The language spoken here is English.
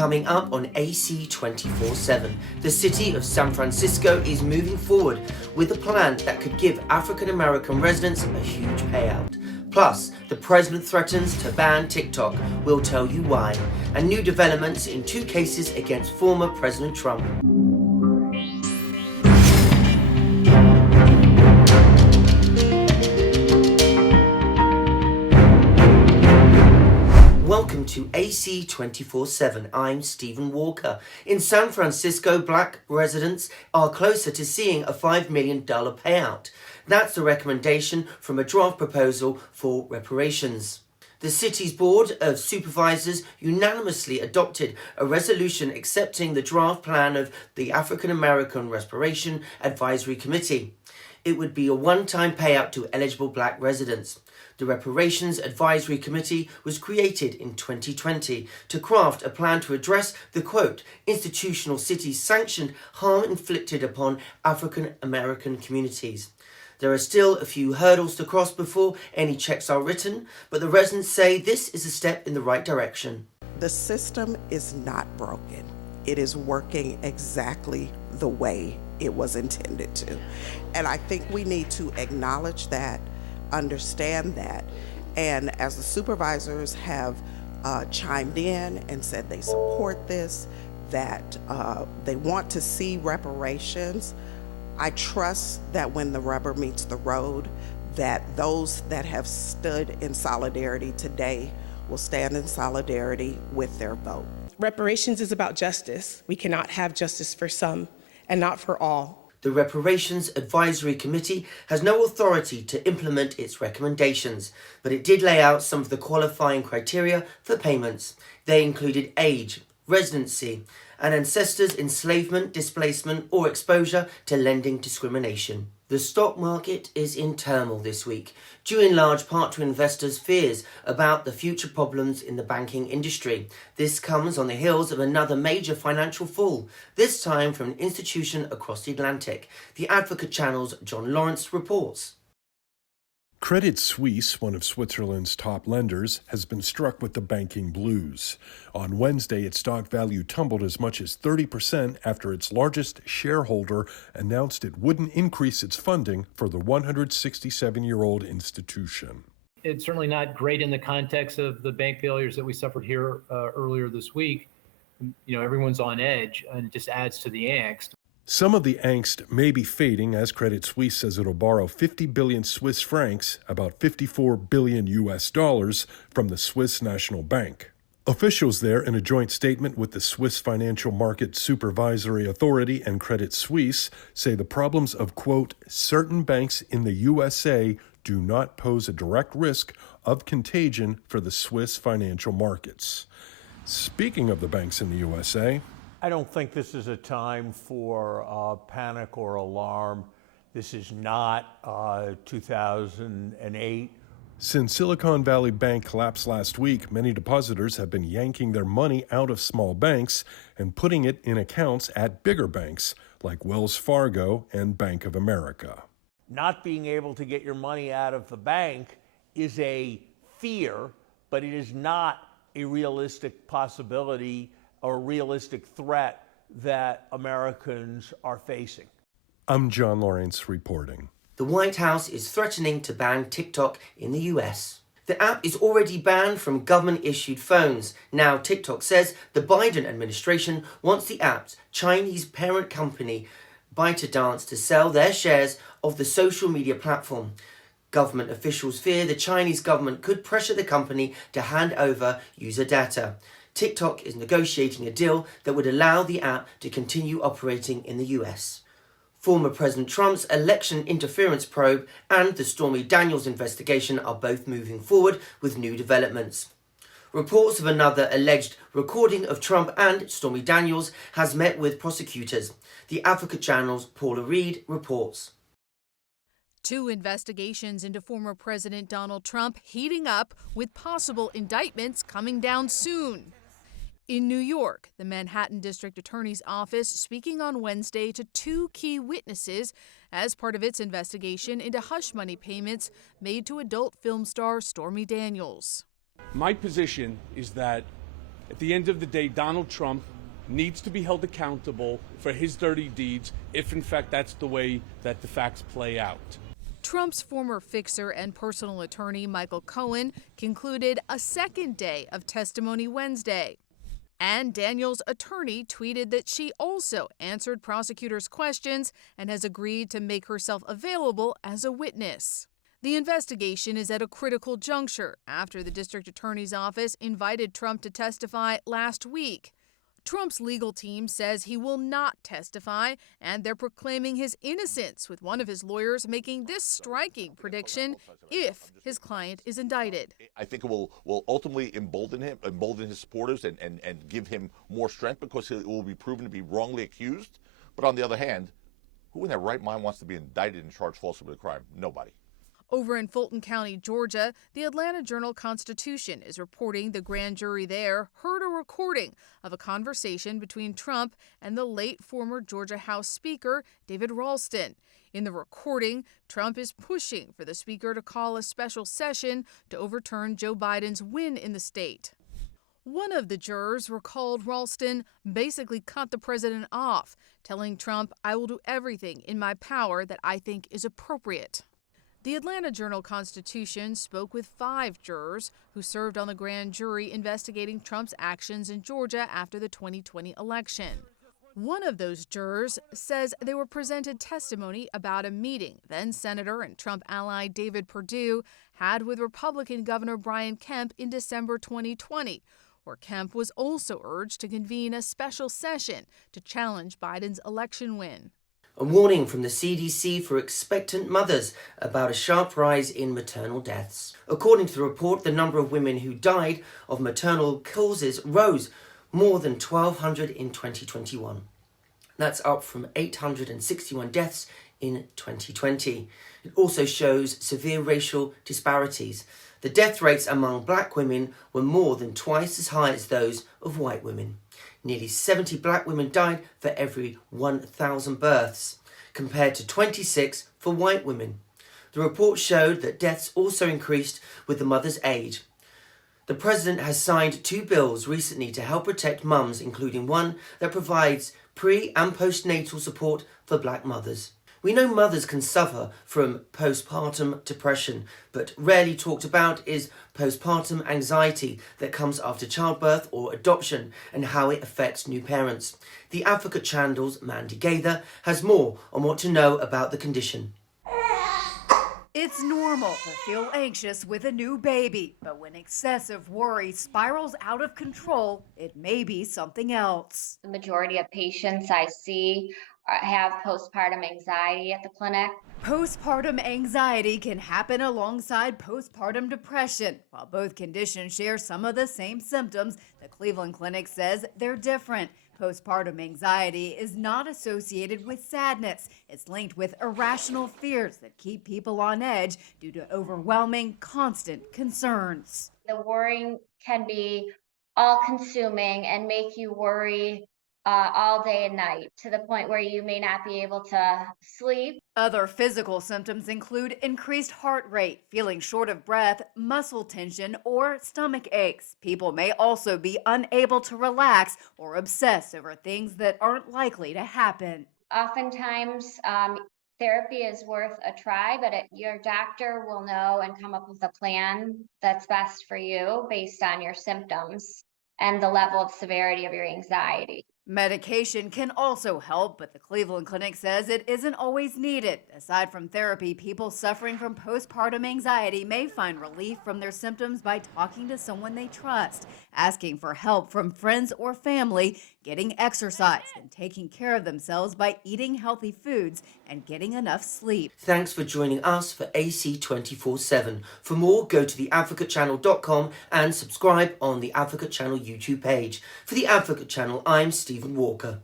Coming up on AC 24/7, the city of San Francisco is moving forward with a plan that could give African American residents a huge payout. Plus, the president threatens to ban TikTok. We'll tell you why. And new developments in 2 cases against former President Trump. Welcome to AC 24/7. I'm Stephen Walker. In San Francisco, black residents are closer to seeing a $5 million payout. That's the recommendation from a draft proposal for reparations. The city's Board of Supervisors unanimously adopted a resolution accepting the draft plan of the African American Reparation Advisory Committee. It would be a one-time payout to eligible black residents. The Reparations Advisory Committee was created in 2020 to craft a plan to address the, quote, institutional city's sanctioned harm inflicted upon African American communities. There are still a few hurdles to cross before any checks are written, but the residents say this is a step in the right direction. The system is not broken. It is working exactly the way it was intended to. And I think we need to acknowledge that, understand that, and as the supervisors have chimed in and said they support this, that they want to see reparations, I trust that when the rubber meets the road, that those that have stood in solidarity today will stand in solidarity with their vote. Reparations is about justice. We cannot have justice for some and not for all. The Reparations Advisory Committee has no authority to implement its recommendations, but it did lay out some of the qualifying criteria for payments. They included age, residency, an ancestor's enslavement, displacement, or exposure to lending discrimination. The stock market is in turmoil this week, due in large part to investors' fears about the future problems in the banking industry. This comes on the heels of another major financial fall, this time from an institution across the Atlantic. The Advocate Channel's John Lawrence reports. Credit Suisse, one of Switzerland's top lenders, has been struck with the banking blues. On Wednesday, its stock value tumbled as much as 30% after its largest shareholder announced it wouldn't increase its funding for the 167-year-old institution. It's certainly not great in the context of the bank failures that we suffered here earlier this week. You know, everyone's on edge, and it just adds to the angst. Some of the angst may be fading as Credit Suisse says it'll borrow 50 billion Swiss francs, about 54 billion US dollars, from the Swiss National Bank. Officials there, in a joint statement with the Swiss Financial Market Supervisory Authority and Credit Suisse, say the problems of, quote, certain banks in the USA do not pose a direct risk of contagion for the Swiss financial markets. Speaking of the banks in the USA, I don't think this is a time for panic or alarm. This is not 2008. Since Silicon Valley Bank collapsed last week, many depositors have been yanking their money out of small banks and putting it in accounts at bigger banks like Wells Fargo and Bank of America. Not being able to get your money out of the bank is a fear, but it is not a realistic possibility or realistic threat that Americans are facing. I'm John Lawrence reporting. The White House is threatening to ban TikTok in the US. The app is already banned from government-issued phones. Now TikTok says the Biden administration wants the app's Chinese parent company, ByteDance, to sell their shares of the social media platform. Government officials fear the Chinese government could pressure the company to hand over user data. TikTok is negotiating a deal that would allow the app to continue operating in the US. Former President Trump's election interference probe and the Stormy Daniels investigation are both moving forward with new developments. Reports of another alleged recording of Trump and Stormy Daniels has met with prosecutors. The Advocate Channel's Paula Reed reports. 2 investigations into former President Donald Trump heating up, with possible indictments coming down soon. In New York, the Manhattan District Attorney's Office speaking on Wednesday to 2 key witnesses as part of its investigation into hush money payments made to adult film star Stormy Daniels. My position is that At the end of the day, Donald Trump needs to be held accountable for his dirty deeds if, in fact, that's the way that the facts play out. Trump's former fixer and personal attorney, Michael Cohen, concluded a second day of testimony Wednesday. And Daniel's attorney tweeted that she also answered prosecutors' questions and has agreed to make herself available as a witness. The investigation is at a critical juncture after the district attorney's office invited Trump to testify last week. Trump's legal team says he will not testify, and they're proclaiming his innocence, with one of his lawyers making this striking prediction if his client is indicted. I think it will ultimately embolden his supporters, and give him more strength, because it will be proven to be wrongly accused. But on the other hand, who in their right mind wants to be indicted and charged falsely with a crime? Nobody. Over in Fulton County, Georgia, the Atlanta Journal-Constitution is reporting the grand jury there heard a recording of a conversation between Trump and the late former Georgia House Speaker, David Ralston. In the recording, Trump is pushing for the Speaker to call a special session to overturn Joe Biden's win in the state. One of the jurors recalled Ralston basically cut the president off, telling Trump, "I will do everything in my power that I think is appropriate." The Atlanta Journal-Constitution spoke with 5 jurors who served on the grand jury investigating Trump's actions in Georgia after the 2020 election. One of those jurors says they were presented testimony about a meeting then-Senator and Trump ally David Perdue had with Republican Governor Brian Kemp in December 2020, where Kemp was also urged to convene a special session to challenge Biden's election win. A warning from the CDC for expectant mothers about a sharp rise in maternal deaths. According to the report, the number of women who died of maternal causes rose more than 1,200 in 2021. That's up from 861 deaths in 2020. It also shows severe racial disparities. The death rates among black women were more than twice as high as those of white women. Nearly 70 black women died for every 1,000 births, compared to 26 for white women. The report showed that deaths also increased with the mother's age. The president has signed 2 bills recently to help protect mums, including one that provides pre- and postnatal support for black mothers. We know mothers can suffer from postpartum depression, but rarely talked about is postpartum anxiety that comes after childbirth or adoption and how it affects new parents. The Advocate Channel's Mandy Gaither has more on what to know about the condition. It's normal to feel anxious with a new baby, but when excessive worry spirals out of control, it may be something else. The majority of patients I see have postpartum anxiety at the clinic. Postpartum anxiety can happen alongside postpartum depression. While both conditions share some of the same symptoms, the Cleveland Clinic says they're different. Postpartum anxiety is not associated with sadness. It's linked with irrational fears that keep people on edge due to overwhelming, constant concerns. The worrying can be all-consuming and make you worry all day and night, to the point where you may not be able to sleep. Other physical symptoms include increased heart rate, feeling short of breath, muscle tension, or stomach aches. People may also be unable to relax or obsess over things that aren't likely to happen. Oftentimes, therapy is worth a try, but your doctor will know and come up with a plan that's best for you based on your symptoms and the level of severity of your anxiety. Medication can also help, but the Cleveland Clinic says it isn't always needed. Aside from therapy, people suffering from postpartum anxiety may find relief from their symptoms by talking to someone they trust, asking for help from friends or family, getting exercise, and taking care of themselves by eating healthy foods and getting enough sleep. Thanks for joining us for AC 24/7. For more, go to theadvocatechannel.com and subscribe on the Advocate Channel YouTube page. For the Advocate Channel, I'm Stephen Walker.